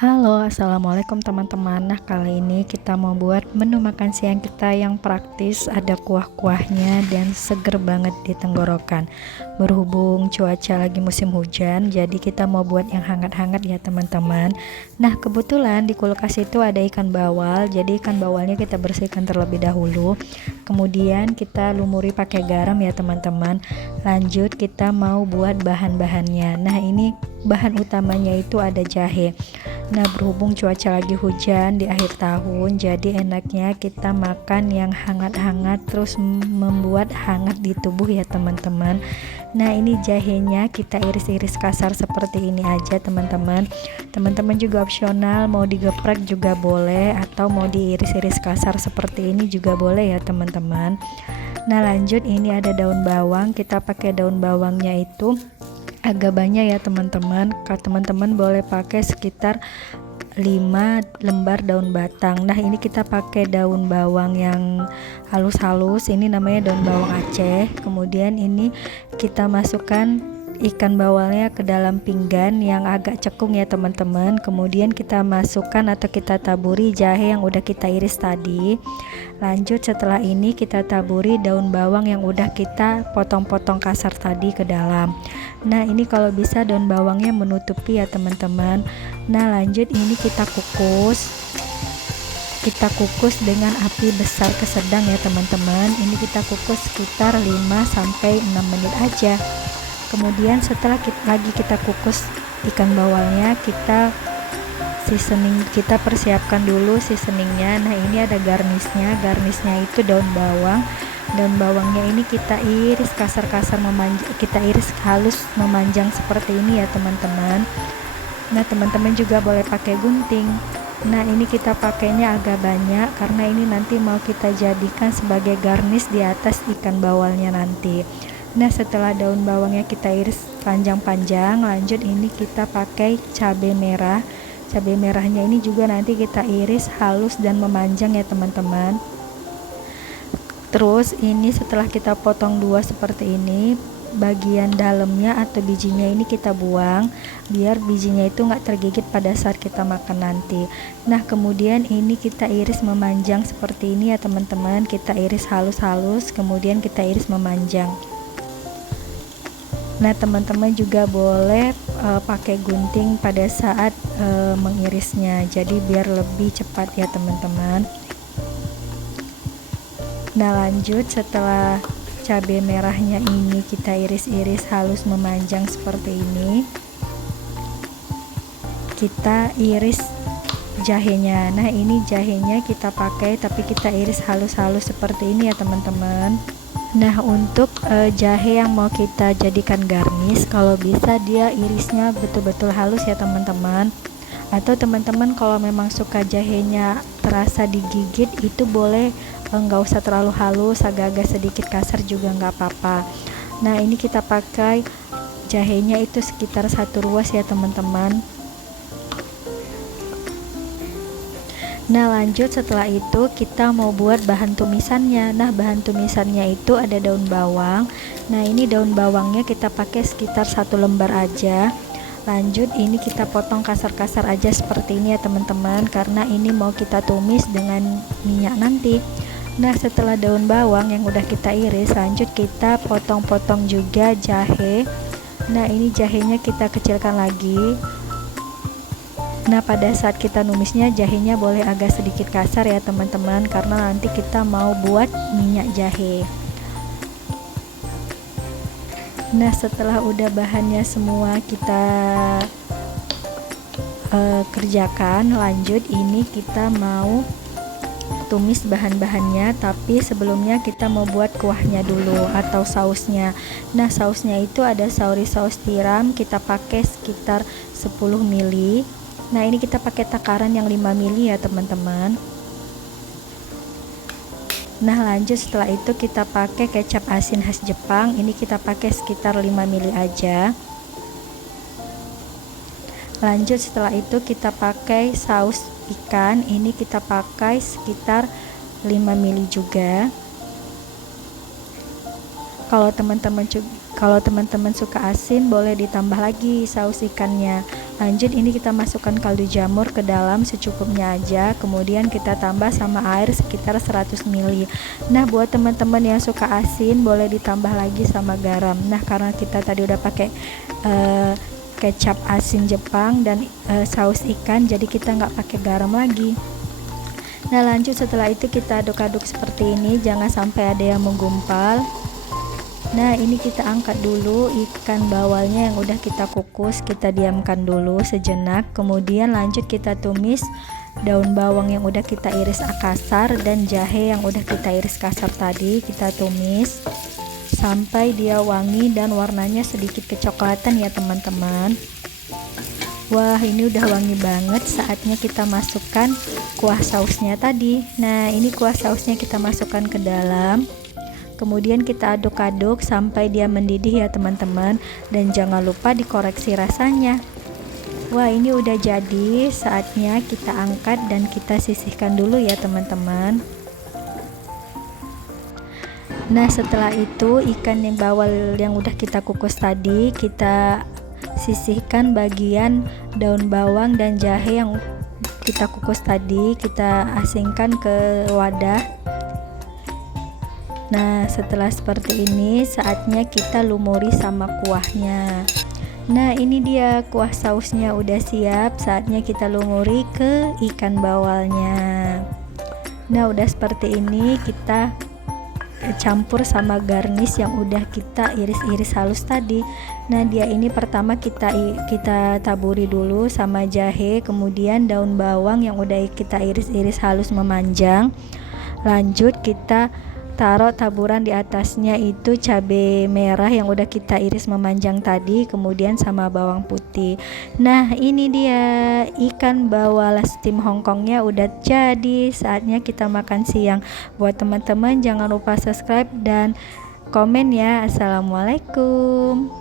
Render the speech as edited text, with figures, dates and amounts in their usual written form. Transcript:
Halo, assalamualaikum teman-teman. Nah, kali ini kita mau buat menu makan siang kita yang praktis, ada kuah-kuahnya dan seger banget di tenggorokan. Berhubung cuaca lagi musim hujan, jadi kita mau buat yang hangat-hangat ya teman-teman. Nah, kebetulan di kulkas itu ada ikan bawal, jadi ikan bawalnya kita bersihkan terlebih dahulu. Kemudian kita lumuri pakai garam ya teman-teman. Lanjut kita mau buat bahan-bahannya. Nah, ini bahan utamanya itu ada jahe. Nah, berhubung cuaca lagi hujan di akhir tahun, jadi enaknya kita makan yang hangat-hangat terus membuat hangat di tubuh ya teman-teman. Nah, ini jahenya kita iris-iris kasar seperti ini aja teman-teman. Teman-teman juga opsional mau digeprek juga boleh atau mau diiris-iris kasar seperti ini juga boleh ya teman-teman. Nah, lanjut ini ada daun bawang, kita pakai daun bawangnya itu agak banyak ya teman-teman. Teman-teman boleh pakai sekitar 5 lembar daun batang. Nah, ini kita pakai daun bawang yang halus-halus, ini namanya daun bawang Aceh. Kemudian ini kita masukkan ikan bawalnya ke dalam pinggan yang agak cekung ya teman-teman. Kemudian kita masukkan atau kita taburi jahe yang udah kita iris tadi. Lanjut setelah ini kita taburi daun bawang yang udah kita potong-potong kasar tadi ke dalam. Nah, ini kalau bisa daun bawangnya menutupi ya teman-teman. Nah, lanjut ini kita kukus dengan api besar ke sedang ya teman-teman. Ini kita kukus sekitar 5-6 menit aja. Kemudian setelah kita kukus ikan bawalnya, kita persiapkan dulu seasoningnya. Nah, ini ada garnisnya itu daun bawangnya ini kita iris kasar-kasar, kita iris halus memanjang seperti ini ya teman-teman. Nah, teman-teman juga boleh pakai gunting. Nah, ini kita pakainya agak banyak karena ini nanti mau kita jadikan sebagai garnish di atas ikan bawalnya nanti. Nah, setelah daun bawangnya kita iris panjang-panjang, lanjut ini kita pakai cabai merah. Cabai merahnya ini juga nanti kita iris halus dan memanjang ya teman-teman. Terus ini setelah kita potong dua seperti ini, bagian dalamnya atau bijinya ini kita buang biar bijinya itu nggak tergigit pada saat kita makan nanti. Nah, kemudian ini kita iris memanjang seperti ini ya teman-teman. Kita iris halus-halus, kemudian kita iris memanjang. Nah, teman-teman juga boleh pakai gunting pada saat mengirisnya, jadi biar lebih cepat ya teman-teman. Nah, lanjut setelah cabai merahnya ini kita iris-iris halus memanjang seperti ini, kita iris jahenya. Nah, ini jahenya kita pakai tapi kita iris halus-halus seperti ini ya teman-teman. Nah, untuk jahe yang mau kita jadikan garnish, kalau bisa dia irisnya betul-betul halus ya teman-teman. Atau teman-teman kalau memang suka jahenya terasa digigit, itu boleh nggak usah terlalu halus, agak-agak sedikit kasar juga nggak apa-apa. Nah, ini kita pakai jahenya itu sekitar 1 ruas ya teman-teman. Nah, lanjut setelah itu kita mau buat bahan tumisannya. Nah, bahan tumisannya itu ada daun bawang. Nah, ini daun bawangnya kita pakai sekitar 1 lembar aja. Lanjut ini kita potong kasar-kasar aja seperti ini ya teman-teman, karena ini mau kita tumis dengan minyak nanti. Nah, setelah daun bawang yang udah kita iris, lanjut kita potong-potong juga jahe. Nah, ini jahenya kita kecilkan lagi. Nah, pada saat kita numisnya jahenya boleh agak sedikit kasar ya teman-teman, karena nanti kita mau buat minyak jahe. Nah, setelah udah bahannya semua kita kerjakan, lanjut ini kita mau tumis bahan-bahannya, tapi sebelumnya kita mau buat kuahnya dulu atau sausnya. Nah, sausnya itu ada saus tiram, kita pakai sekitar 10 ml. Nah, ini kita pakai takaran yang 5 ml ya teman-teman. Nah, lanjut setelah itu kita pakai kecap asin khas Jepang, ini kita pakai sekitar 5 ml aja. Lanjut setelah itu kita pakai saus ikan, ini kita pakai sekitar 5 ml juga. Kalau teman-teman suka asin boleh ditambah lagi saus ikannya. Lanjut ini kita masukkan kaldu jamur ke dalam secukupnya aja, kemudian kita tambah sama air sekitar 100 ml. Nah buat teman-teman yang suka asin boleh ditambah lagi sama garam. Nah karena kita tadi udah pakai kecap asin Jepang dan saus ikan, jadi kita nggak pakai garam lagi. Nah lanjut setelah itu kita aduk-aduk seperti ini, jangan sampai ada yang menggumpal. Nah ini kita angkat dulu ikan bawalnya yang udah kita kukus, kita diamkan dulu sejenak, kemudian lanjut kita tumis daun bawang yang udah kita iris kasar dan jahe yang udah kita iris kasar tadi, kita tumis sampai dia wangi dan warnanya sedikit kecoklatan ya teman-teman. Wah ini udah wangi banget, saatnya kita masukkan kuah sausnya tadi. Nah ini kuah sausnya kita masukkan ke dalam, kemudian kita aduk-aduk sampai dia mendidih ya teman-teman, dan jangan lupa dikoreksi rasanya. Wah ini udah jadi, saatnya kita angkat dan kita sisihkan dulu ya teman-teman. Nah setelah itu ikan yang bawal yang udah kita kukus tadi, kita sisihkan bagian daun bawang dan jahe yang kita kukus tadi, kita asingkan ke wadah. Nah setelah seperti ini saatnya kita lumuri sama kuahnya. Nah ini dia kuah sausnya udah siap, saatnya kita lumuri ke ikan bawalnya. Nah udah seperti ini, kita campur sama garnish yang udah kita iris-iris halus tadi. Nah dia ini pertama kita taburi dulu sama jahe, kemudian daun bawang yang udah kita iris-iris halus memanjang. Lanjut kita taruh taburan di atasnya itu cabai merah yang udah kita iris memanjang tadi, kemudian sama bawang putih. Nah ini dia ikan bawal steam Hongkongnya udah jadi, saatnya kita makan siang. Buat teman-teman jangan lupa subscribe dan komen ya. Assalamualaikum.